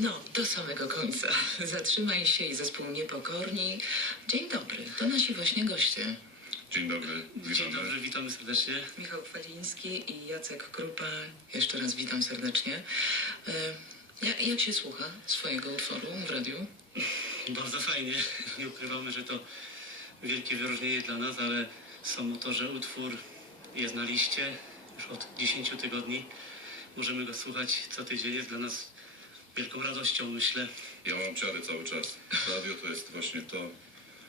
No, do samego końca. Zatrzymaj się i zespół Niepokorni. Dzień dobry, to nasi właśnie goście. Dzień dobry, witamy. Dzień dobry, witamy serdecznie. Michał Kwaliński i Jacek Krupa. Jeszcze raz witam serdecznie. E, jak, jak się słucha swojego utworu w radiu? Bardzo fajnie. Nie ukrywamy, że to wielkie wyróżnienie dla nas, ale samo to, że utwór jest na liście już od 10 tygodni. Możemy go słuchać co tydzień. Jest dla nas wielką radością, myślę. Ja mam ciary cały czas. Radio to jest właśnie to,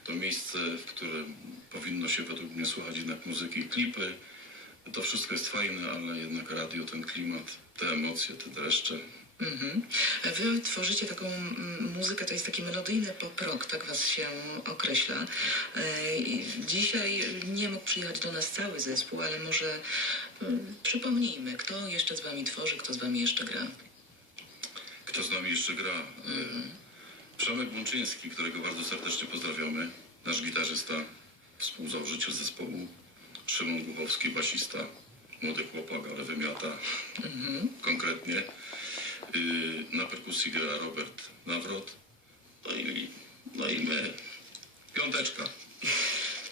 to miejsce, w którym powinno się według mnie słuchać jednak muzyki. Klipy, to wszystko jest fajne, ale jednak radio, ten klimat, te emocje, te dreszcze. Mhm. Wy tworzycie taką muzykę, to jest taki melodyjny pop-rock, tak was się określa. E, i Dzisiaj nie mógł przyjechać do nas cały zespół, ale może przypomnijmy, kto jeszcze z wami tworzy, kto z wami jeszcze gra. Kto z nami jeszcze gra? E, Przemek Błączyński, którego bardzo serdecznie pozdrawiamy. Nasz gitarzysta, współzałożyciel zespołu. Szymon Głuchowski, basista. Młody chłopak, ale wymiata. Konkretnie. Y, Na perkusji gra Robert Nawrot. No i, no i my. Piąteczka.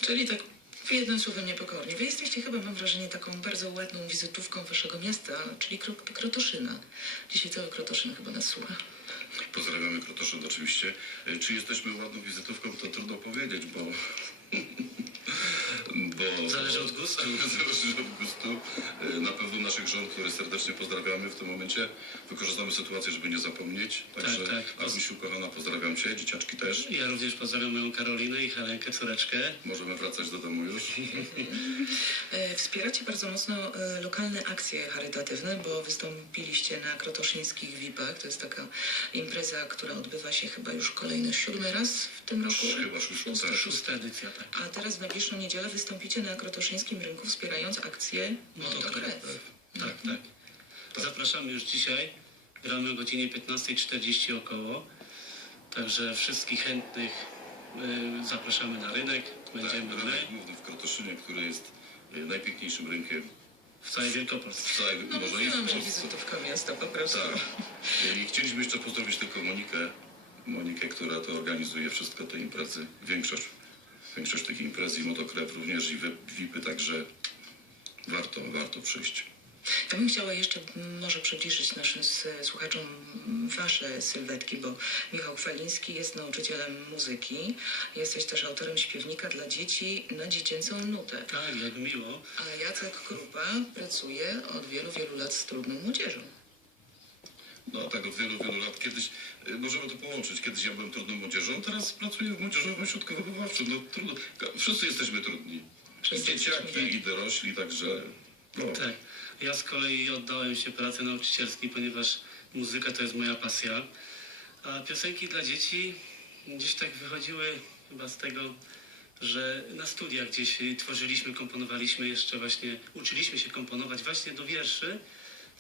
Czyli tak jednym słowem niepokornie. Wy jesteście chyba, mam wrażenie, taką bardzo ładną wizytówką waszego miasta, czyli Kro- Krotoszyna. Dzisiaj cały Krotoszyn chyba nas słucha. Pozdrawiamy Krotoszyn oczywiście. Y, Czy jesteśmy ładną wizytówką, to trudno powiedzieć, bo... bo Zależy od gustu. Zależy od gustu. Y, Na pewno naszych żon, które serdecznie pozdrawiamy w tym momencie. Wykorzystamy sytuację, żeby nie zapomnieć. Także tak. Agusiu, kochana, pozdrawiam Cię, dzieciaczki też. Ja również pozdrawiam moją Karolinę i Helenkę, córeczkę. Możemy wracać do domu już. E, Wspieracie bardzo mocno e, lokalne akcje charytatywne, bo wystąpiliście na krotoszyńskich VIP-ach. To jest taka impreza, która odbywa się chyba już kolejny siódmy raz w tym roku. Chyba tak. Szósta edycja, tak. A teraz w najbliższą niedzielę wystąpicie na krotoszyńskim rynku, wspierając akcję Motokrew. Tak, tak. Zapraszamy już dzisiaj. Gramy o godzinie 15.40 około. Także wszystkich chętnych y, zapraszamy na rynek. Będziemy tak, my rynek główny w Krotoszynie, który jest y, najpiękniejszym rynkiem w całej Wielkopolsce. w całej, No może jest mówiłam, w Polsce. wizytówka miasta po prostu. Tak. I chcieliśmy jeszcze pozdrowić tylko Monikę. Monikę, która to organizuje wszystko te imprezy. Większość, większość tych imprez i motokrew również i VIPy, także warto, warto przyjść. Ja bym chciała jeszcze może przybliżyć naszym słuchaczom wasze sylwetki, bo Michał Chwaliński jest nauczycielem muzyki. Jesteś też autorem śpiewnika dla dzieci na dziecięcą nutę. Tak, jak miło. A Jacek Krupa pracuje od wielu, wielu lat z trudną młodzieżą. No tak od wielu, wielu lat. Kiedyś, y, możemy to połączyć, kiedyś ja byłem trudną młodzieżą, teraz pracuję w młodzieżowym ośrodku wychowawczym. No trudno, wszyscy jesteśmy trudni. Wszyscy dzieciaki, i dorośli, także no, Tak. Ja z kolei oddałem się pracy nauczycielskiej, ponieważ muzyka to jest moja pasja. A piosenki dla dzieci gdzieś tak wychodziły chyba z tego, że na studiach gdzieś tworzyliśmy, komponowaliśmy jeszcze właśnie, uczyliśmy się komponować właśnie do wierszy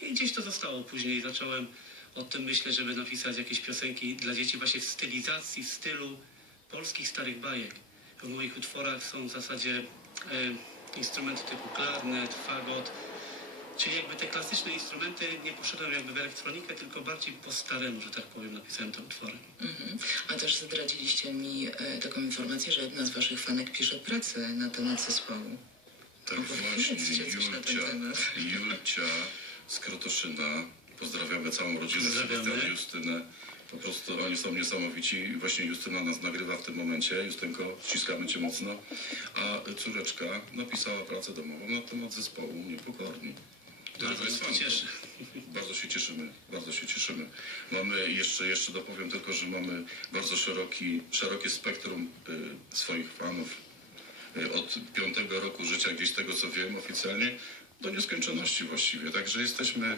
i gdzieś to zostało później. Zacząłem o tym myśleć, żeby napisać jakieś piosenki dla dzieci właśnie w stylizacji, w stylu polskich starych bajek. W moich utworach są w zasadzie e, instrumenty typu klarnet, fagot, Czyli jakby te klasyczne instrumenty nie poszedłem jakby w elektronikę, tylko bardziej po staremu, że tak powiem, napisałem te utwory. Mhm. A też zdradziliście mi e, taką informację, że jedna z waszych fanek pisze pracę na temat zespołu. Tak właśnie, Julcia. Julcia z Krotoszyna. Pozdrawiamy całą rodzinę, Pozdrawiamy. Justynę. Po prostu oni są niesamowici. Właśnie Justyna nas nagrywa w tym momencie. Justynko, ściskamy cię mocno. A córeczka napisała pracę domową na temat zespołu Niepokorni. którego Bardzo jest fanką. cieszy. Bardzo się cieszymy, bardzo się cieszymy. Mamy jeszcze, jeszcze dopowiem tylko, że mamy bardzo szeroki, szerokie spektrum y, swoich fanów. Y, od piątego roku życia, gdzieś tego co wiem oficjalnie, do nieskończoności właściwie. Także jesteśmy,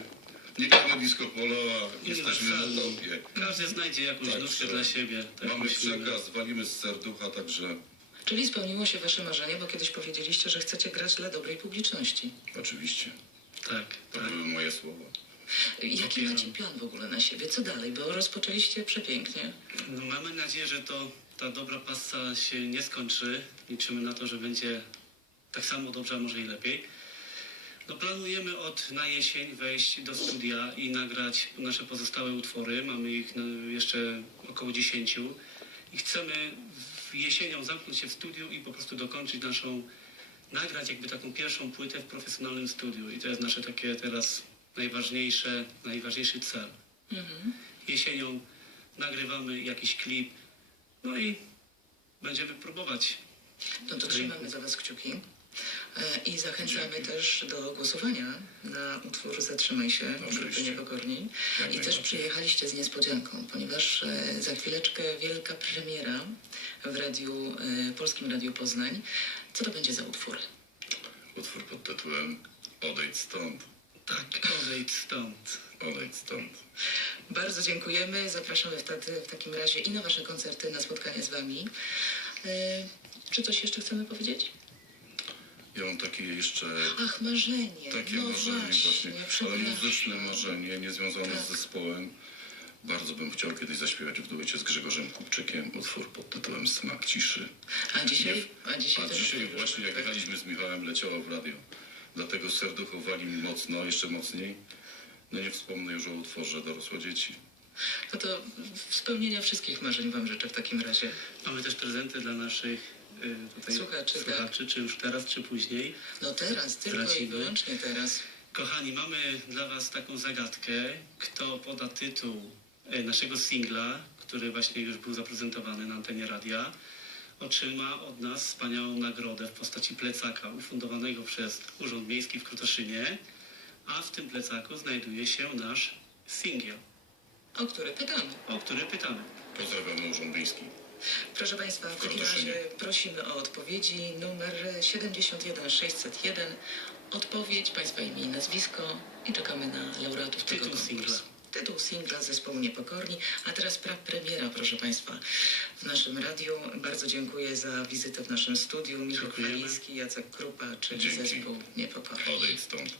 nie gramy disco polo, a jesteśmy na topie. Każdy znajdzie jakąś Tak, dla siebie. Tak Mamy myślimy. przekaz, walimy z serducha, także Czyli spełniło się wasze marzenie, bo kiedyś powiedzieliście, że chcecie grać dla dobrej publiczności. oczywiście. Tak, To tak. były moje słowa. Jaki macie plan w ogóle na siebie? Co dalej? Bo rozpoczęliście przepięknie. No, mamy nadzieję, że to ta dobra pasa się nie skończy. Liczymy na to, że będzie tak samo dobrze, a może i lepiej. No, planujemy od na jesień wejść do studia i nagrać nasze pozostałe utwory. Mamy ich no, jeszcze około 10 i chcemy w jesienią zamknąć się w studiu i po prostu dokończyć naszą, nagrać jakby taką pierwszą płytę w profesjonalnym studiu. I to jest nasze takie teraz najważniejsze, najważniejszy cel jesienią nagrywamy jakiś klip, no i będziemy próbować. No to trzymamy za Was kciuki. E, I zachęcamy Dzięki. też do głosowania na utwór Zatrzymaj się, grupy Oczywiście. Niepokorni. I też przyjechaliście z niespodzianką, ponieważ e, za chwileczkę wielka premiera w radiu, e, Polskim Radiu Poznań. Co to będzie za utwór? Utwór pod tytułem Odejdź stąd, Tak, odejdź stąd. odejdź stąd. Bardzo dziękujemy. Zapraszamy w, takim razie i na Wasze koncerty, na spotkanie z Wami. Czy coś jeszcze chcemy powiedzieć? Ja mam takie jeszcze Ach, marzenie. takie no marzenie właśnie, właśnie, ale muzyczne marzenie, niezwiązane Tak. z zespołem. Bardzo bym chciał kiedyś zaśpiewać w duecie z Grzegorzem Kupczykiem utwór pod tytułem Smak ciszy. A dzisiaj? A dzisiaj, A dzisiaj właśnie jak jechaliśmy z Michałem leciało w radio. Dlatego serducho wali mi mocno, jeszcze mocniej. No nie wspomnę już o utworze Dorosłe Dzieci. No to spełnienia wszystkich marzeń Wam życzę w takim razie. Mamy też prezenty dla naszych tutaj Słuchaczy, tak. słuchaczy czy już teraz, czy później. No teraz, tylko i Stracimy. wyłącznie teraz. Kochani, mamy dla Was taką zagadkę. Kto poda tytuł y, naszego singla, który właśnie już był zaprezentowany na antenie radia, otrzyma od nas wspaniałą nagrodę w postaci plecaka ufundowanego przez Urząd Miejski w Krotoszynie, a w tym plecaku znajduje się nasz singiel, O który pytamy. o który pytamy. Pozdrawiamy Urząd Miejski. Proszę Państwa, w takim razie prosimy o odpowiedzi. Numer 71 601. Odpowiedź, Państwa imię i nazwisko i czekamy na laureatów tego Tytuł konkursu. singla. Tytuł singla zespołu Niepokorni, a teraz pra premiera, proszę Państwa, w naszym radiu. Bardzo dziękuję za wizytę w naszym studiu. Michał Dziękujemy. Chwaliński, Jacek Krupa, czyli Dzięki. zespół Niepokorni. Odejdź stąd.